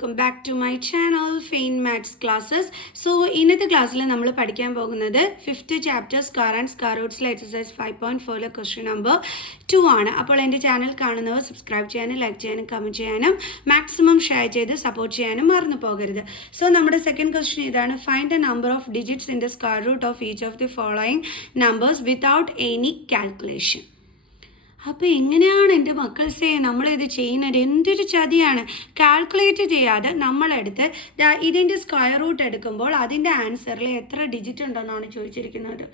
welcome back to my channel Fain Maths Classes. So ഇന്നത്തെ ക്ലാസ്സിൽ നമ്മൾ പഠിക്കാൻ പോകുന്നത് 5th chapter square and square roots exercise 5.4 question number 2 ആണ്. അപ്പോൾ എൻ്റെ ചാനൽ കാണുന്നവർ സബ്സ്ക്രൈബ് ചെയ്യാനും ലൈക്ക് ചെയ്യാനും കമൻറ്റ് ചെയ്യാനും മാക്സിമം ഷെയർ ചെയ്ത് സപ്പോർട്ട് ചെയ്യാനും മറന്നു പോകരുത്. സോ നമ്മുടെ സെക്കൻഡ് ക്വസ്റ്റ്യൻ ഇതാണ്, find a number of digits in the square root of each of the following numbers without any calculation. അപ്പോൾ എങ്ങനെയാണ് എൻ്റെ മക്കൾസേ നമ്മളിത് ചെയ്യുന്നത്? എന്തൊരു ചതിയാണ്! കാൽക്കുലേറ്റ് ചെയ്യാതെ നമ്മളെടുത്ത് ഇതിൻ്റെ സ്ക്വയർ റൂട്ട് എടുക്കുമ്പോൾ അതിൻ്റെ ആൻസറിൽ എത്ര ഡിജിറ്റ് ഉണ്ടെന്നാണ് ചോദിച്ചിരിക്കുന്നത്.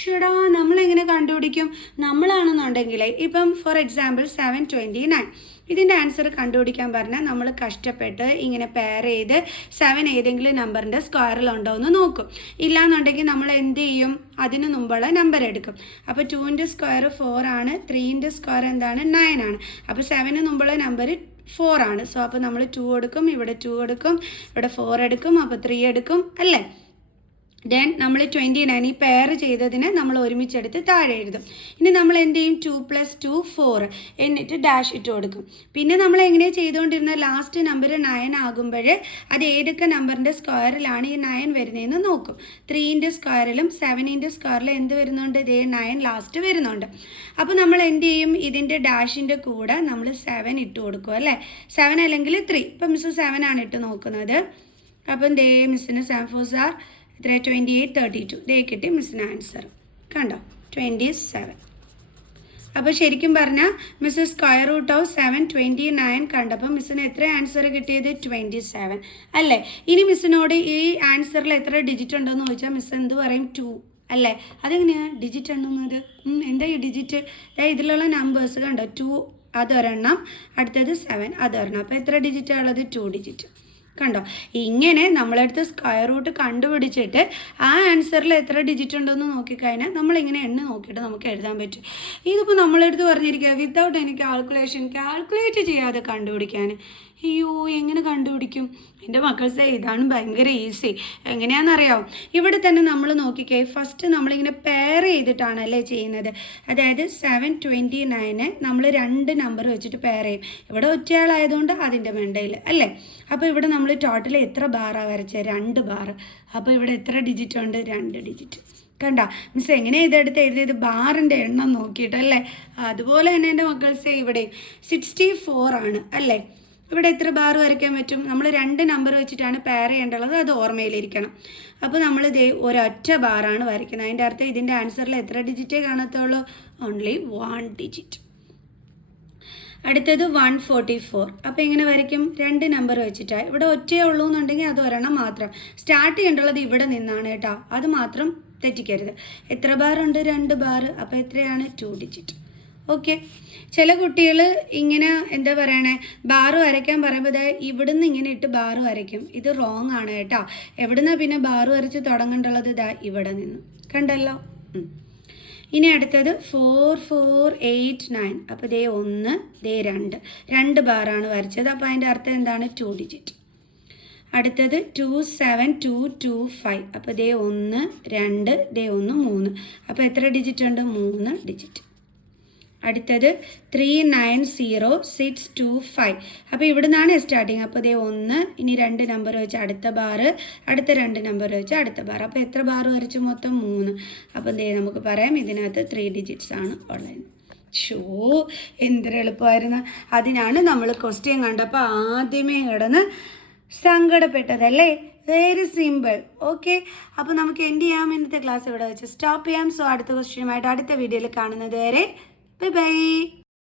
ഷടാ, നമ്മളെങ്ങനെ കണ്ടുപിടിക്കും? നമ്മളാണെന്നുണ്ടെങ്കിൽ ഇപ്പം ഫോർ എക്സാമ്പിൾ 729 ഇതിൻ്റെ ആൻസർ കണ്ടുപിടിക്കാൻ പറഞ്ഞാൽ നമ്മൾ കഷ്ടപ്പെട്ട് ഇങ്ങനെ പെയർ ചെയ്ത് 7 ഏതെങ്കിലും നമ്പറിൻ്റെ സ്ക്വയറിലുണ്ടോ എന്ന് നോക്കും. ഇല്ലയെന്നുണ്ടെങ്കിൽ നമ്മൾ എന്ത് ചെയ്യും? അതിന് മുമ്പുള്ള നമ്പർ എടുക്കും. അപ്പോൾ 2ൻ്റെ സ്ക്വയർ 4 ആണ്, 3ൻ്റെ സ്ക്വയർ എന്താണ്? 9 ആണ്. അപ്പോൾ 7ന് മുമ്പുള്ള നമ്പർ 4 ആണ്. സോ അപ്പോൾ നമ്മൾ 2 എടുക്കും, ഇവിടെ 2 എടുക്കും, ഇവിടെ 4 എടുക്കും, അപ്പോൾ 3 എടുക്കും അല്ലേ. ദെൻ നമ്മൾ 29 ഈ പെയർ ചെയ്തതിനെ നമ്മൾ ഒരുമിച്ചെടുത്ത് താഴെ എഴുതും. ഇനി നമ്മൾ എന്ത് ചെയ്യും? 2 + 2 4 എന്നിട്ട് ഡാഷ് ഇട്ട് കൊടുക്കും. പിന്നെ നമ്മൾ എങ്ങനെയാണ് ചെയ്തുകൊണ്ടിരുന്ന ലാസ്റ്റ് നമ്പർ 9 ആകുമ്പോൾ അത് ഏതൊക്കെ നമ്പറിൻ്റെ സ്ക്വയറിലാണ് ഈ 9 വരുന്നതെന്ന് നോക്കും. 3ൻ്റെ സ്ക്വയറിലും 7ൻ്റെ സ്ക്വയറിലും എന്ത് വരുന്നുണ്ട്? ഇതേ 9 ലാസ്റ്റ് വരുന്നുണ്ട്. അപ്പോൾ നമ്മൾ എന്ത് ചെയ്യും? ഇതിൻ്റെ ഡാഷിൻ്റെ കൂടെ നമ്മൾ 7 ഇട്ട് കൊടുക്കും അല്ലേ. 7 അല്ലെങ്കിൽ 3. ഇപ്പം മിസ് 7 ആണ് ഇട്ട് നോക്കുന്നത്. അപ്പം ദേ മിസ്സിന് 7 4 ആർ 28 32 ദേ കിട്ടി മിസ്സിന് ആൻസർ. കണ്ടോ? 27. അപ്പോൾ ശരിക്കും പറഞ്ഞാൽ മിസ് സ്ക്വയർ റൂട്ട് ഓഫ് 729 കണ്ടപ്പോൾ മിസ്സിന് എത്ര ആൻസർ കിട്ടിയത്? 27 അല്ലേ. ഇനി മിസ്സിനോട് ഈ ആൻസറിൽ എത്ര ഡിജിറ്റ് ഉണ്ടെന്ന് ചോദിച്ചാൽ മിസ് എന്ത് പറയും? 2 അല്ലേ. അതെങ്ങനെയാണ് ഡിജിറ്റ് എണ്ണുന്നത്? എന്താ ഈ ഡിജിറ്റ്? ഇതിലുള്ള നമ്പേഴ്സ് കണ്ടോ? 2 അതൊരെണ്ണം, അടുത്തത് 7 അതൊരെണ്ണം. അപ്പോൾ എത്ര ഡിജിറ്റാണ് ഉള്ളത്? 2 ഡിജിറ്റ്. കണ്ടോ? ഇങ്ങനെ നമ്മളെടുത്ത് സ്ക്വയർ റൂട്ട് കണ്ടുപിടിച്ചിട്ട് ആ ആൻസറിൽ എത്ര ഡിജിറ്റ് ഉണ്ടെന്ന് നോക്കിക്കഴിഞ്ഞാൽ നമ്മളിങ്ങനെ എണ്ണി നോക്കിയിട്ട് നമുക്ക് എഴുതാൻ പറ്റും. ഇതിപ്പോൾ നമ്മളെടുത്ത് പറഞ്ഞിരിക്കുക വിത്തൗട്ട് എനി കാൽക്കുലേറ്റ് ചെയ്യാതെ കണ്ടുപിടിക്കാൻ. അയ്യോ, എങ്ങനെ കണ്ടുപിടിക്കും? എൻ്റെ മക്കൾസേ ഇതാണ് ഭയങ്കര ഈസി. എങ്ങനെയാണെന്നറിയാമോ? ഇവിടെ തന്നെ നമ്മൾ നോക്കിക്കേ, ഫസ്റ്റ് നമ്മളിങ്ങനെ പെയർ ചെയ്തിട്ടാണല്ലേ ചെയ്യുന്നത്. അതായത് 729 നമ്മൾ 2 നമ്പർ വെച്ചിട്ട് പെയർ ചെയ്യും. ഇവിടെ ഒറ്റയാളായതുകൊണ്ട് അതിൻ്റെ മണ്ടയിൽ അല്ലേ. അപ്പോൾ ഇവിടെ നമ്മൾ ടോട്ടൽ എത്ര ബാറാണ് വരച്ചത്? 2 ബാർ. അപ്പോൾ ഇവിടെ എത്ര ഡിജിറ്റ് ഉണ്ട്? 2 ഡിജിറ്റ്. കണ്ട മിസ് എങ്ങനെ ഇതെടുത്ത് എഴുതിയത്? ബാറിൻ്റെ എണ്ണം നോക്കിയിട്ടല്ലേ. അതുപോലെ തന്നെ എൻ്റെ മക്കൾസേ ഇവിടെ 64 ആണ് അല്ലേ. ഇവിടെ എത്ര ബാർ വരയ്ക്കാൻ പറ്റും? നമ്മൾ 2 നമ്പർ വെച്ചിട്ടാണ് പെയർ ചെയ്യേണ്ടത്, അത് ഓർമ്മയിലിരിക്കണം. അപ്പോൾ നമ്മൾ ഇതേ ഒരൊറ്റ ബാറാണ് വരയ്ക്കുന്നത്. അതിൻ്റെ അർത്ഥം ഇതിൻ്റെ ആൻസറിൽ എത്ര ഡിജിറ്റേ കാണത്തുള്ളൂ? Only 1 digit. അടുത്തത് 144. അപ്പോൾ എങ്ങനെ വരയ്ക്കും? 2 നമ്പർ വെച്ചിട്ടാണ്. ഇവിടെ ഒറ്റയേ ഉള്ളൂ എന്നുണ്ടെങ്കിൽ അത് ഒരെണ്ണം മാത്രം. സ്റ്റാർട്ട് ചെയ്യേണ്ടുള്ളത് ഇവിടെ നിന്നാണ് കേട്ടോ, അത് മാത്രം തെറ്റിക്കരുത്. എത്ര ബാറുണ്ട്? 2 ബാർ. അപ്പോൾ എത്രയാണ്? 2 ഡിജിറ്റ്. ഓക്കെ. ചില കുട്ടികൾ ഇങ്ങനെ എന്താ പറയണേ, ബാറ് വരയ്ക്കാൻ പറയുമ്പോൾ ഇവിടുന്ന് ഇങ്ങനെ ഇട്ട് ബാറ് വരയ്ക്കും. ഇത് റോങ് ആണ് കേട്ടോ. എവിടുന്നാണ് പിന്നെ ബാറ് വരച്ച് തുടങ്ങേണ്ടുള്ളത്? ഇവിടെ നിന്ന്. കണ്ടല്ലോ. ഇനി അടുത്തത് 4 4 8 9. അപ്പോൾ ദേ 1 ദേ 2 ബാറാണ് വരച്ചത്. അപ്പോൾ അതിൻ്റെ അർത്ഥം എന്താണ്? 2 ഡിജിറ്റ്. അടുത്തത് 2 7 2 2 5. അപ്പോൾ ദേ 1 2 ദേ 1 3. അപ്പോൾ എത്ര ഡിജിറ്റ് ഉണ്ട്? 3 ഡിജിറ്റ്. അടുത്തത് 3 9 0 6 2 5. അപ്പോൾ ഇവിടെ നിന്നാണ് സ്റ്റാർട്ടിങ്. അപ്പോൾ ദേ 1, ഇനി 2 നമ്പർ വെച്ച് അടുത്ത ബാറ്, അടുത്ത 2 നമ്പർ വെച്ച് അടുത്ത ബാർ. അപ്പോൾ എത്ര ബാർ വരച്ച്? മൊത്തം 3. അപ്പം ദേ നമുക്ക് പറയാം ഇതിനകത്ത് 3 ഡിജിറ്റ്സ് ആണ് ഉള്ളത്. എന്തൊരു എളുപ്പമായിരുന്നു. അതിനാണ് നമ്മൾ ക്വസ്റ്റ്യൻ കണ്ടപ്പോൾ ആദ്യമേ കിടന്ന് സങ്കടപ്പെട്ടതല്ലേ. Very simple. ഓക്കെ. അപ്പോൾ നമുക്ക് എന്ത് ചെയ്യാം? ഇന്നത്തെ ക്ലാസ് ഇവിടെ വെച്ച് സ്റ്റോപ്പ് ചെയ്യാം. സോ അടുത്ത ക്വസ്റ്റ്യനുമായിട്ട് അടുത്ത വീഡിയോയിൽ കാണുന്നത് വരെ ബൈ ബൈ.